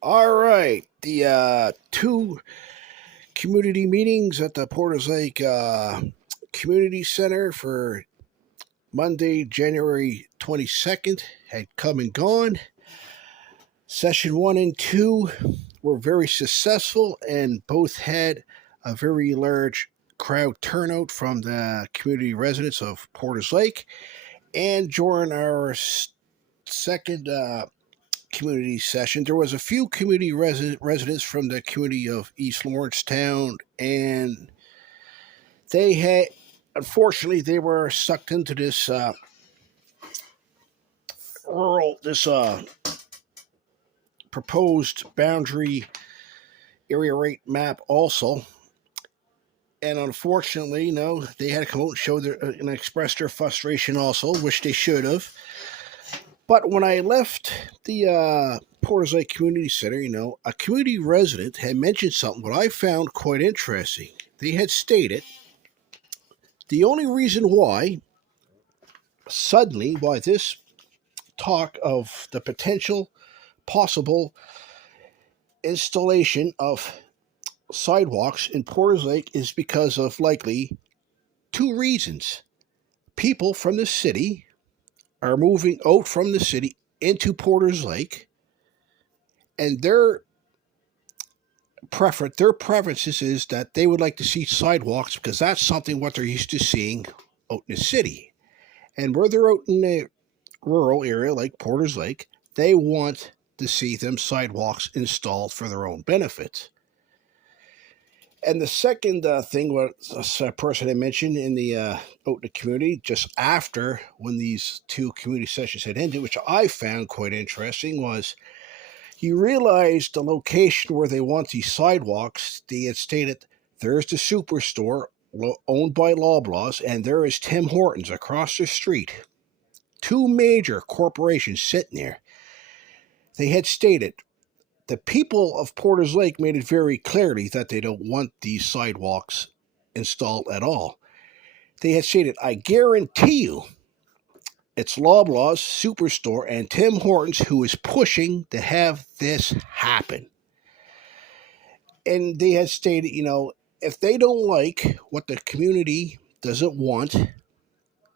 All right. The two community meetings at the Porters Lake Community Center for Monday, January 22nd had come and gone. Session 1 and 2 were very successful and both had a very large crowd turnout from the community residents of Porters Lake. And during our second community session, there was a few community residents from the community of East Lawrencetown, and they had, unfortunately, they were sucked into this proposed boundary area rate map also. And unfortunately, they had to come out and show their and express their frustration also, which they should have. But when I left the Porters Lake Community Center, a community resident had mentioned something what I found quite interesting. They had stated the only reason why, suddenly, why this talk of the potential possible installation of sidewalks in Porters Lake is because of likely two reasons. People from the city are moving out from the city into Porters Lake, and their preferences is that they would like to see sidewalks because that's something what they're used to seeing out in the city. And where they're out in a rural area like Porters Lake, they want to see them sidewalks installed for their own benefit. And the second thing, what a person had mentioned in the out in the community just after when these two community sessions had ended, which I found quite interesting, was you realize the location where they want these sidewalks. They had stated there's the superstore owned by Loblaws, and there is Tim Hortons across the street. Two major corporations sitting there. They had stated the people of Porters Lake made it very clearly that they don't want these sidewalks installed at all. They had stated, I guarantee you, it's Loblaws, Superstore, and Tim Hortons who is pushing to have this happen. And they had stated, if they don't like what the community doesn't want,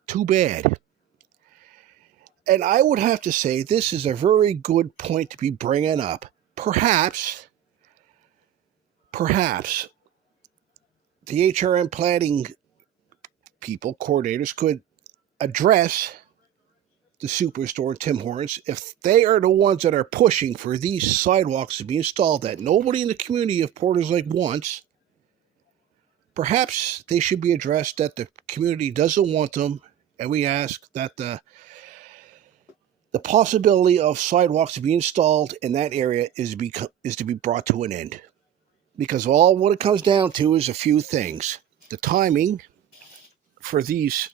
too bad. And I would have to say this is a very good point to be bringing up. Perhaps the HRM planning people, coordinators, could address the Superstore and Tim Hortons if they are the ones that are pushing for these sidewalks to be installed that nobody in the community of Porters Lake wants. Perhaps they should be addressed that the community doesn't want them, and we ask that the possibility of sidewalks to be installed in that area is to be brought to an end. Because all what it comes down to is a few things. The timing for these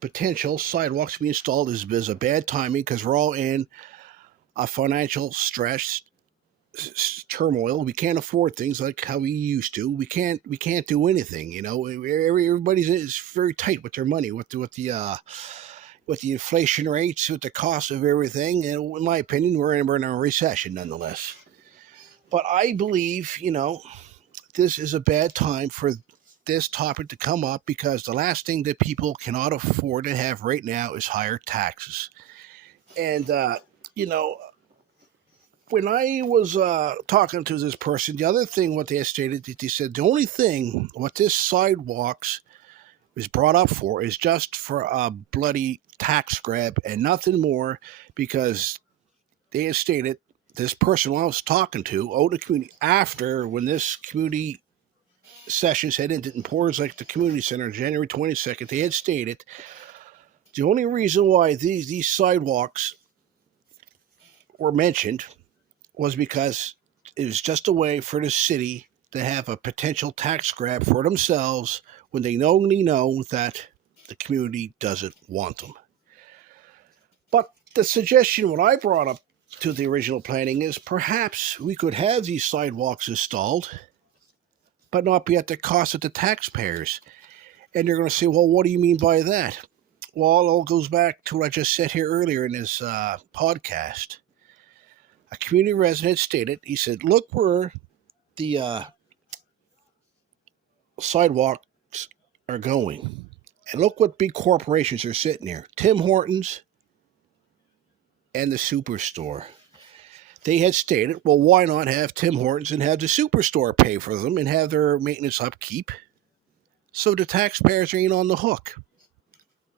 potential sidewalks to be installed is a bad timing because we're all in a financial stress turmoil. We can't afford things like how we used to. We can't do anything. Everybody's is very tight with their money, with the inflation rates, with the cost of everything. And in my opinion, we're in a recession nonetheless. But I believe, this is a bad time for this topic to come up because the last thing that people cannot afford to have right now is higher taxes. And, when I was talking to this person, the other thing what they had stated, they said the only thing what this sidewalks is brought up for is just for a bloody tax grab and nothing more because they had stated this person I was talking to out in the community after when this community sessions had ended in Porters Lake the community center on January 22nd, they had stated the only reason why these sidewalks were mentioned was because it was just a way for the city to have a potential tax grab for themselves when they only know that the community doesn't want them. But the suggestion, what I brought up to the original planning, is perhaps we could have these sidewalks installed, but not be at the cost of the taxpayers. And you're going to say, well, what do you mean by that? Well, it all goes back to what I just said here earlier in this podcast. A community resident stated, he said, look where the sidewalks are going. And look what big corporations are sitting there. Tim Hortons and the Superstore. They had stated, well, why not have Tim Hortons and have the Superstore pay for them and have their maintenance upkeep so the taxpayers ain't on the hook?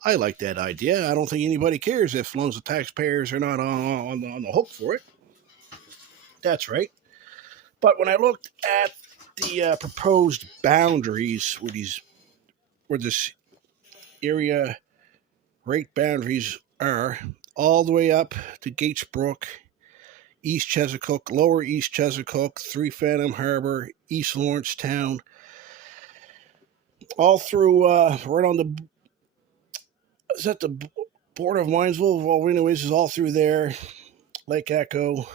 I like that idea. I don't think anybody cares if as long as the taxpayers are not on the hook for it. That's right. But when I looked at the proposed boundaries where this area rate boundaries are, all the way up to Gatesbrook, East Chesapeake, Lower East Chesapeake, 3 Phantom Harbor, East Lawrencetown, all through right on the, is that the border of Minesville? Well, anyways, is all through there, Lake Echo.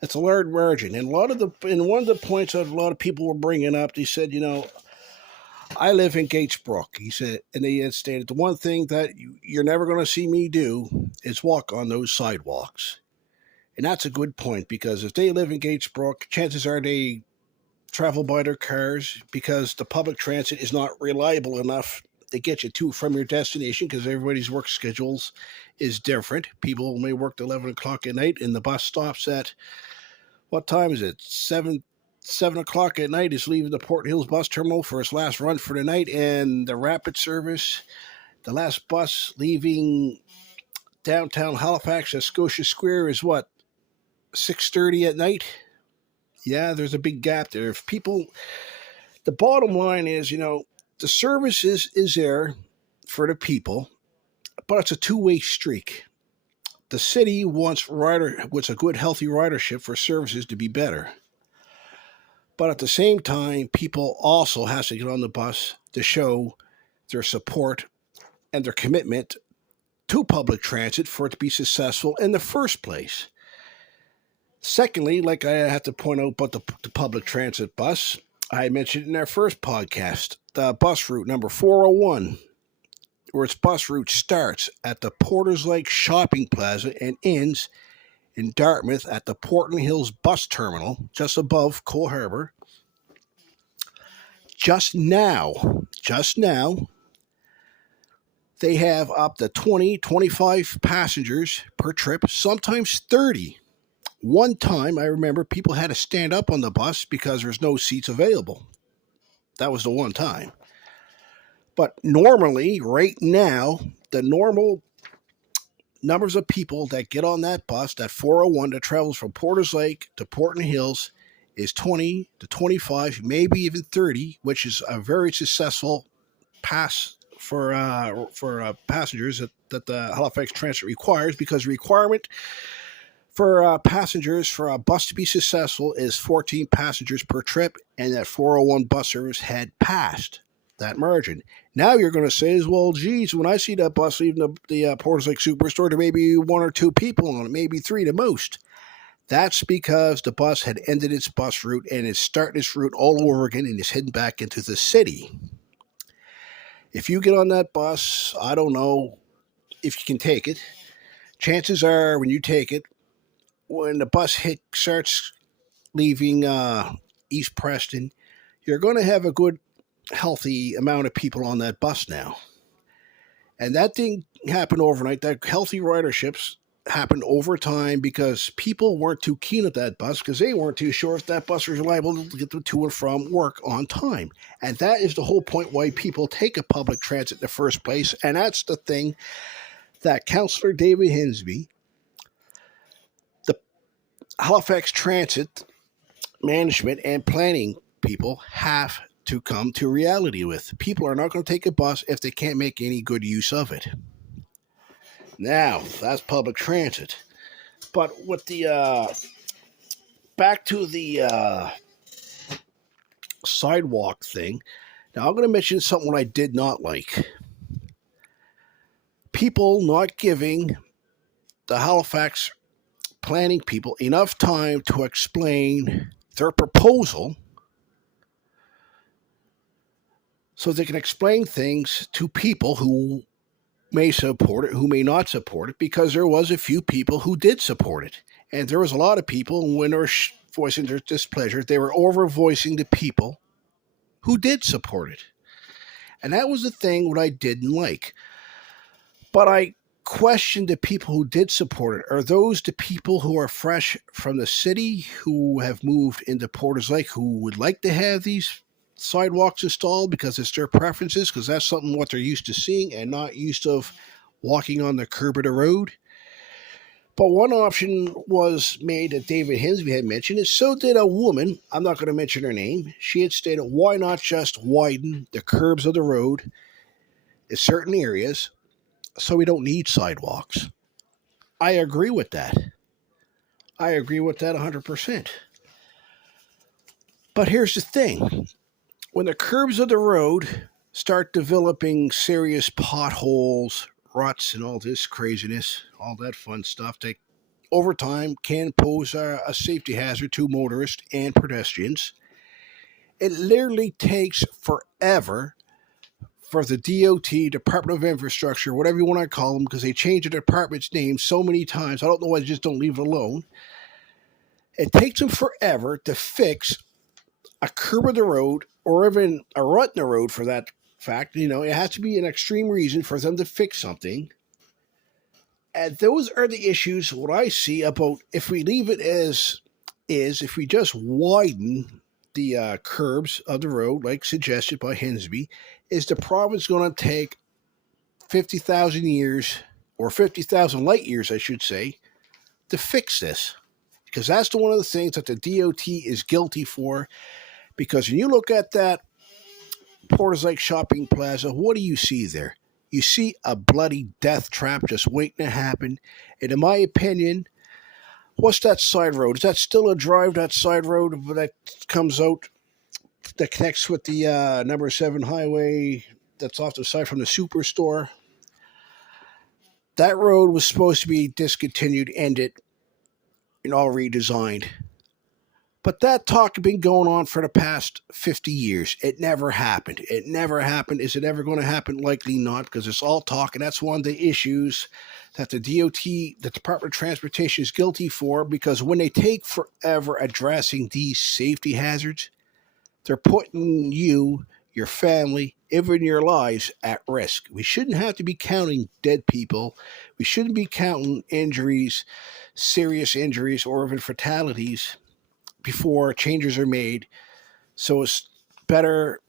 It's a large margin, and one of the points that a lot of people were bringing up, they said, I live in Gatesbrook. He said, and they had stated the one thing that you're never going to see me do is walk on those sidewalks, and that's a good point because if they live in Gatesbrook, chances are they travel by their cars because the public transit is not reliable enough to get you to from your destination because everybody's work schedules is different. People may work till 11 o'clock at night, and the bus stops at, what time is it? 7 o'clock at night is leaving the Port Hills bus terminal for its last run for the night, and the rapid service, the last bus leaving downtown Halifax at Scotia Square is what, 6:30 at night? Yeah, there's a big gap there. If people, the bottom line is, the service is there for the people, but it's a two-way streak. The city wants a good, healthy ridership for services to be better. But at the same time, people also have to get on the bus to show their support and their commitment to public transit for it to be successful in the first place. Secondly, like I have to point out about the public transit bus, I mentioned in our first podcast, the bus route number 401, where its bus route starts at the Porters Lake Shopping Plaza and ends in Dartmouth at the Portland Hills Bus Terminal, just above Cole Harbor. Just now, they have up to 20, 25 passengers per trip, sometimes 30. One time, I remember people had to stand up on the bus because there's no seats available. That was the one time. But normally, right now, the normal numbers of people that get on that bus, that 401 that travels from Porters Lake to Portland Hills, is 20 to 25, maybe even 30, which is a very successful pass for passengers that the Halifax Transit requires, because the requirement for passengers for a bus to be successful is 14 passengers per trip, and that 401 bus service had passed that margin. Now you're going to say, well, geez, when I see that bus leaving the Porters Lake Superstore, there may be 1 or 2 people on it, maybe 3 the most. That's because the bus had ended its bus route and is starting its route all over again and is heading back into the city. If you get on that bus, I don't know if you can take it. Chances are when you take it, when the bus starts leaving East Preston, you're going to have a good, healthy amount of people on that bus now. And that didn't happen overnight. That healthy riderships happened over time because people weren't too keen at that bus because they weren't too sure if that bus was reliable to get them to and from work on time. And that is the whole point why people take a public transit in the first place. And that's the thing that Councillor David Hinsby, the Halifax Transit management and planning people, have to come to reality with. People are not going to take a bus if they can't make any good use of it. Now, that's public transit. But with the back to the sidewalk thing, now I'm going to mention something I did not like. People not giving the Halifax planning people enough time to explain their proposal so they can explain things to people who may support it, who may not support it, because there was a few people who did support it. And there was a lot of people, when they were voicing their displeasure, they were over voicing the people who did support it. And that was the thing what I didn't like. But I questioned the people who did support it. Are those the people who are fresh from the city, who have moved into Porter's Lake, who would like to have these sidewalks installed because it's their preferences, because that's something what they're used to seeing and not used of walking on the curb of the road? But one option was made that David Hinsby had mentioned, and so did a woman. I'm not going to mention her name. She had stated, why not just widen the curbs of the road in certain areas so we don't need sidewalks? I agree with that. I agree with that 100%. But here's the thing, when the curbs of the road start developing serious potholes, ruts, and all this craziness, all that fun stuff, they over time can pose a safety hazard to motorists and pedestrians. It literally takes forever for the DOT, Department of Infrastructure, whatever you want to call them, because they change the department's name so many times. I don't know why they just don't leave it alone. It takes them forever to fix a curb of the road or even a rut in the road for that fact. You know, it has to be an extreme reason for them to fix something. And those are the issues what I see about if we leave it as is, if we just widen the curbs of the road, like suggested by Hinsby, is the province going to take 50,000 years, or 50,000 light years, I should say, to fix this? Because that's one of the things that the DOT is guilty for. Because when you look at that Porter's Lake Shopping Plaza, what do you see there? You see a bloody death trap just waiting to happen. And in my opinion, what's that side road? Is that still a drive, that side road that comes out, that connects with the number 7 highway that's off the side from the superstore? That road was supposed to be discontinued, ended, and all redesigned. But that talk had been going on for the past 50 years. It never happened. It never happened. Is it ever going to happen? Likely not, because it's all talk, and that's one of the issues that the DOT, the Department of Transportation, is guilty for, because when they take forever addressing these safety hazards, they're putting you, your family, even your lives at risk. We shouldn't have to be counting dead people. We shouldn't be counting injuries, serious injuries, or even fatalities before changes are made, so it's better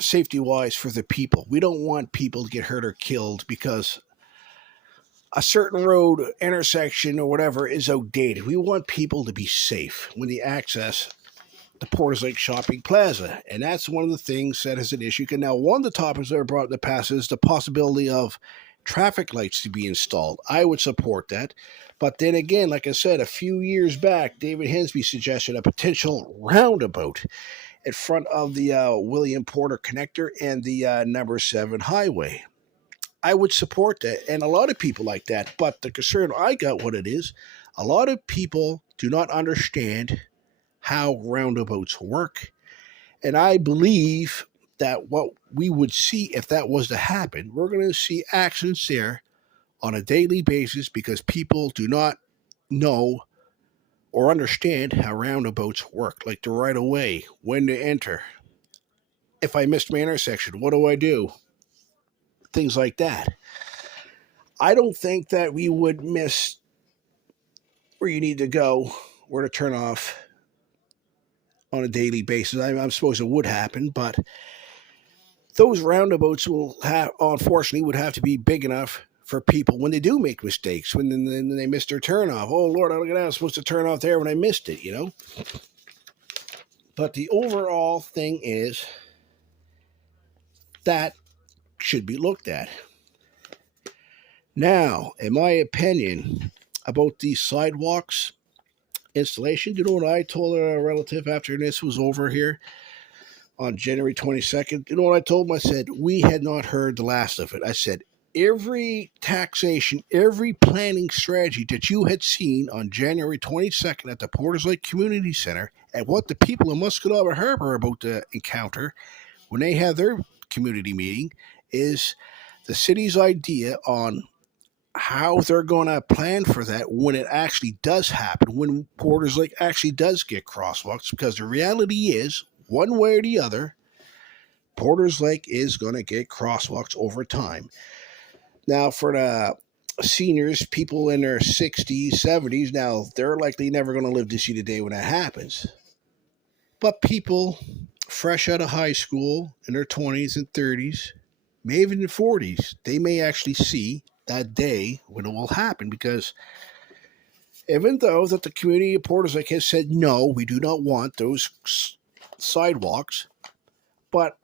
safety wise for the people. We don't want people to get hurt or killed because a certain road intersection or whatever is outdated. We want people to be safe when they access the Porter's Lake Shopping Plaza, and that's one of the things that is an issue. And now, one of the topics that are brought in the past is the possibility of traffic lights to be installed. I would support that. But then again, like I said, a few years back, David Hinsby suggested a potential roundabout in front of the William Porter connector and the number 7 highway. I would support that, and a lot of people like that. But the concern I got, what it is, a lot of people do not understand how roundabouts work. And I believe that what we would see if that was to happen, we're going to see accidents there on a daily basis because people do not know or understand how roundabouts work, like the right of way, when to enter. If I missed my intersection, what do I do? Things like that. I don't think that we would miss where you need to go, where to turn off on a daily basis. I suppose it would happen, but those roundabouts will have, unfortunately, would have to be big enough for people when they do make mistakes, when they miss their turn off. Oh, Lord, look at that. I was supposed to turn off there when I missed it, you know? But the overall thing is that should be looked at. Now, in my opinion, about these sidewalks installation, you know what I told a relative after this was over here on January 22nd? You know what I told him? I said, we had not heard the last of it. I said, every taxation, every planning strategy that you had seen on January 22nd at the Porter's Lake Community Center and what the people in Muscatauga Harbor are about to encounter when they have their community meeting is the city's idea on how they're going to plan for that when it actually does happen, when Porter's Lake actually does get crosswalks, because the reality is, one way or the other, Porter's Lake is going to get crosswalks over time. Now, for the seniors, people in their 60s, 70s, now they're likely never going to live to see the day when that happens. But people fresh out of high school in their 20s and 30s, maybe even in 40s, they may actually see that day when it will happen, because even though that the community of Porter's Lake has said no, we do not want those sidewalks, but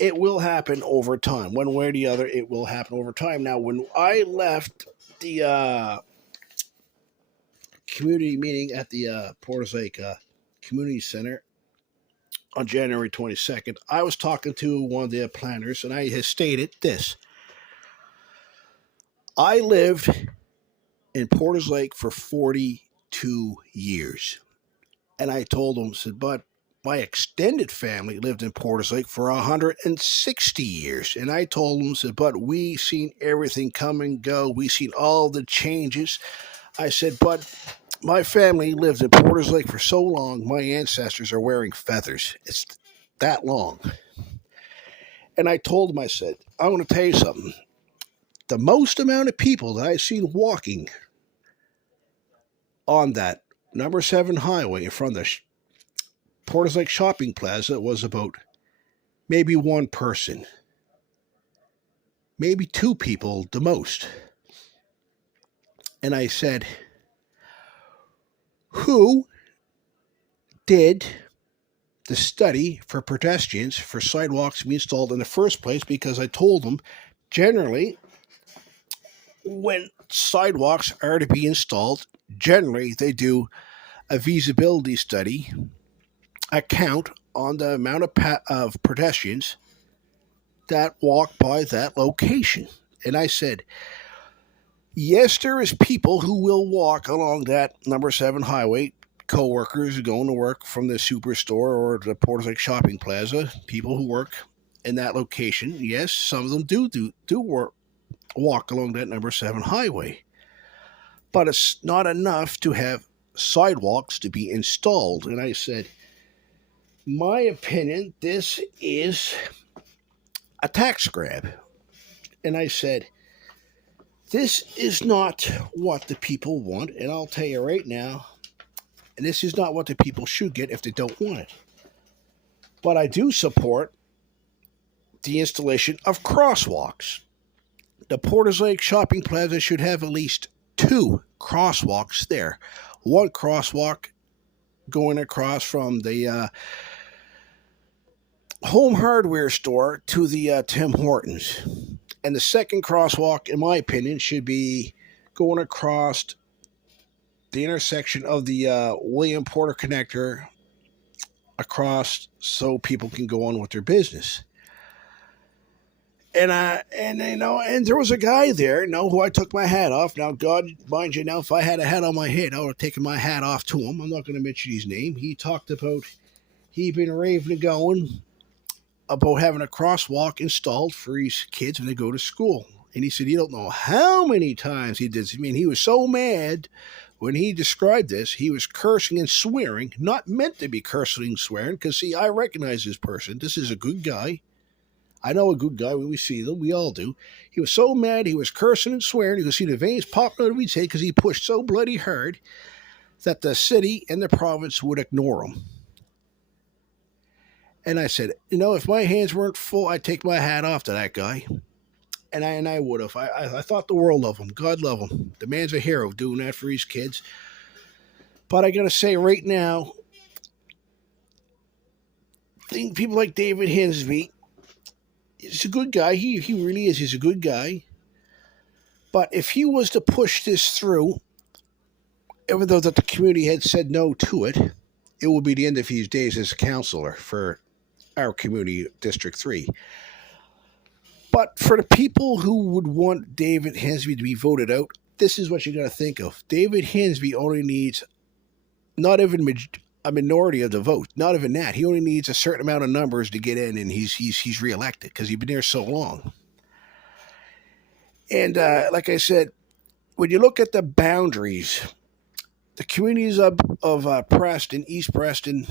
it will happen over time. One way or the other, it will happen over time. Now, when I left the community meeting at the Porter's Lake Community Center on January 22nd, I was talking to one of the planners, and I had stated this. I lived in Porter's Lake for 42 years. And I told him, said, but my extended family lived in Porter's Lake for 160 years. And I told him, said, but we seen everything come and go. We seen all the changes. I said, but my family lived in Porter's Lake for so long, my ancestors are wearing feathers. It's that long. And I told him, I said, I want to tell you something. The most amount of people that I've seen walking on that number 7 highway in front of the Porter's Lake Shopping Plaza was about maybe one person, maybe 2 people the most. And I said, who did the study for pedestrians for sidewalks to be installed in the first place? Because I told them, generally, when sidewalks are to be installed, generally they do a feasibility study, a count on the amount of pedestrians that walk by that location. And I said, yes, there is people who will walk along that number 7 highway, co-workers going to work from the superstore or the Porter's Lake Shopping Plaza, people who work in that location. Yes, some of them do walk along that number 7 highway. But it's not enough to have sidewalks to be installed. And I said, my opinion, this is a tax grab. And I said, this is not what the people want. And I'll tell you right now, and this is not what the people should get if they don't want it. But I do support the installation of crosswalks. The Porter's Lake Shopping Plaza should have at least 2 crosswalks there. One crosswalk going across from the home hardware store to the Tim Hortons. And the second crosswalk, in my opinion, should be going across the intersection of the William Porter Connector across so people can go on with their business. And there was a guy there, who I took my hat off. Now, God, mind you, now if I had a hat on my head, I would have taken my hat off to him. I'm not going to mention his name. He talked about he'd been raving and going about having a crosswalk installed for his kids when they go to school. And he said, you don't know how many times he did this. I mean, he was so mad when he described this. He was cursing and swearing, not meant to be cursing and swearing, because, see, I recognize this person. This is a good guy. I know a good guy when we see them. We all do. He was so mad, he was cursing and swearing. You could see the veins popping out of his head because he pushed so bloody hard that the city and the province would ignore him. And I said, if my hands weren't full, I'd take my hat off to that guy. And I would have. I thought the world of him. God love him. The man's a hero doing that for his kids. But I got to say right now, people like David Hinsby, he's a good guy. He really is. He's a good guy. But if he was to push this through, even though that the community had said no to it, it will be the end of his days as a councillor for our community, District 3. But for the people who would want David Hinsby to be voted out, this is what you got to think of. David Hinsby only needs not even a minority of the vote. Not even that. He only needs a certain amount of numbers to get in, and he's reelected because he's been there so long. And like I said, when you look at the boundaries, the communities of Preston, East Preston,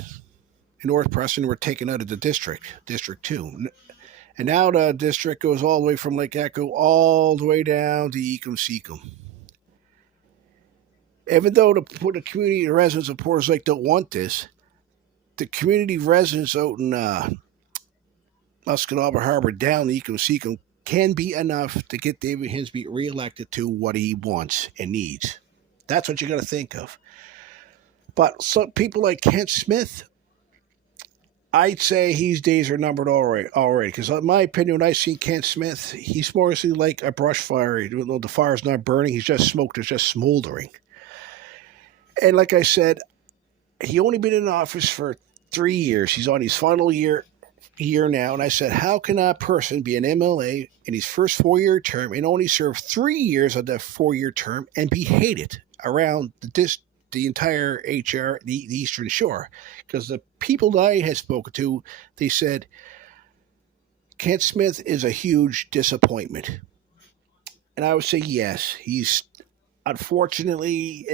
and North Preston were taken out of the District 2. And now the district goes all the way from Lake Echo all the way down to Ecum Seacom. Even though the community residents of Porters Lake don't want this, the community residents out in Muscatawba Harbor down the Ecum Seacom can be enough to get David Hinsby reelected to what he wants and needs. That's what you got to think of. But some people like Kent Smith, I'd say his days are numbered already. Because in my opinion, when I see Kent Smith, he's mostly like a brush fire. The fire's not burning; he's just smoke. It's just smoldering. And like I said, he only been in office for 3 years. He's on his final year now. And I said, how can a person be an MLA in his first 4-year term and only serve 3 years of that 4-year term and be hated around the entire HR, the Eastern Shore? Because the people that I had spoken to, they said, Kent Smith is a huge disappointment. And I would say, yes, he's unfortunately,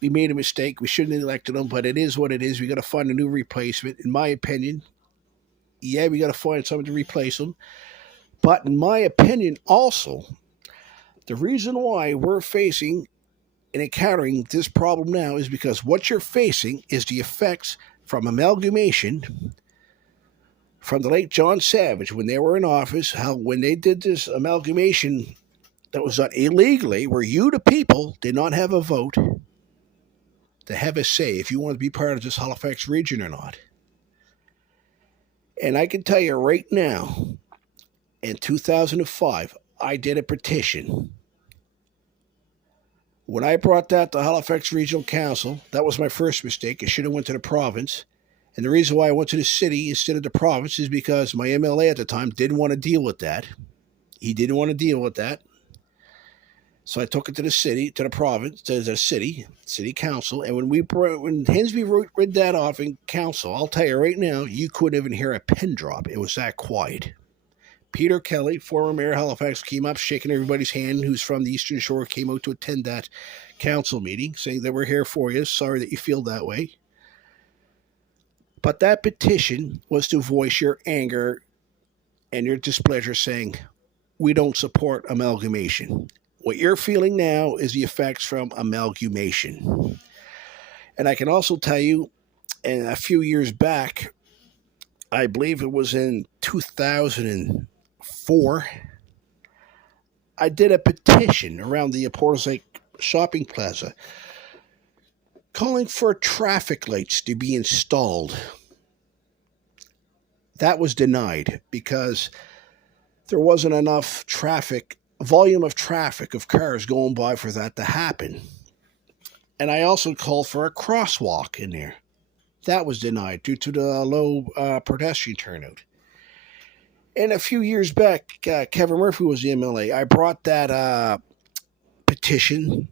we made a mistake. We shouldn't have elected him, but it is what it is. We got to find a new replacement. In my opinion, yeah, we got to find someone to replace him. But in my opinion, also, the reason why we're facing and encountering this problem now is because what you're facing is the effects from amalgamation from the late John Savage when they were in office. How when they did this amalgamation that was done illegally, where you, the people, did not have a vote to have a say if you want to be part of this Halifax region or not. And I can tell you right now, in 2005, I did a petition. When I brought that to Halifax Regional Council, that was my first mistake. I should have went to the province. And the reason why I went to the city instead of the province is because my MLA at the time didn't want to deal with that. He didn't want to deal with that. So I took it to the city, to the province, to the city council. And when Hinsby read that off in council, I'll tell you right now, you couldn't even hear a pin drop. It was that quiet. Peter Kelly, former mayor of Halifax, came up shaking everybody's hand who's from the Eastern Shore, came out to attend that council meeting, saying that we're here for you. Sorry that you feel that way. But that petition was to voice your anger and your displeasure, saying, we don't support amalgamation. What you're feeling now is the effects from amalgamation. And I can also tell you, in a few years back, I believe it was in 2004, I did a petition around the Porters Lake Shopping Plaza calling for traffic lights to be installed. That was denied because there wasn't enough volume of traffic of cars going by for that to happen. And I also called for a crosswalk in there. That was denied due to the low pedestrian turnout. And a few years back, Kevin Murphy was the MLA. I brought that petition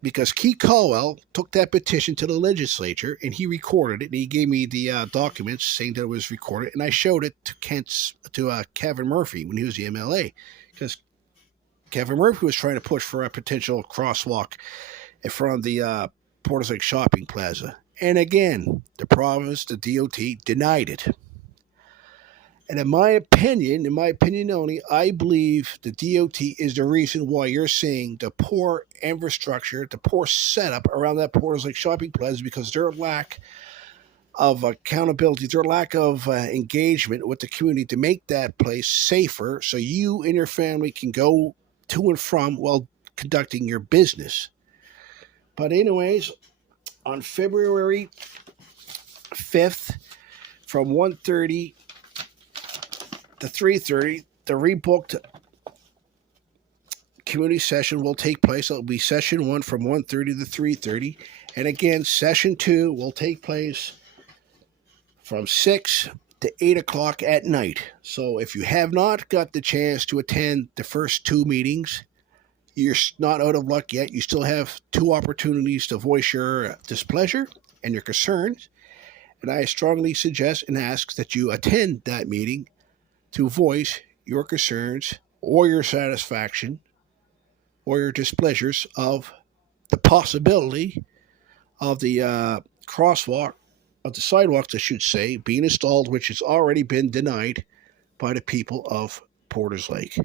because Keith Caldwell took that petition to the legislature and he recorded it. And he gave me the documents saying that it was recorded. And I showed it to Kevin Murphy when he was the MLA, because Kevin Murphy was trying to push for a potential crosswalk in front of the Porters Lake Shopping Plaza. And again, the province, the DOT, denied it. And in my opinion only, I believe the DOT is the reason why you're seeing the poor infrastructure, the poor setup around that Porters Lake Shopping Plaza, because their lack of accountability, their lack of engagement with the community to make that place safer so you and your family can go to and from while conducting your business. But anyways, on February 5th from 1:30 to 3:30, the rebooked community session will take place. It will be session 1 from 1:30 to 3:30. And again, session 2 will take place from 6 to 8 o'clock at night. So if you have not got the chance to attend the first 2 meetings, you're not out of luck yet. You still have 2 opportunities to voice your displeasure and your concerns. And I strongly suggest and ask that you attend that meeting to voice your concerns or your satisfaction or your displeasures of the possibility of the crosswalk, of the sidewalks, I should say, being installed, which has already been denied by the people of Porters Lake.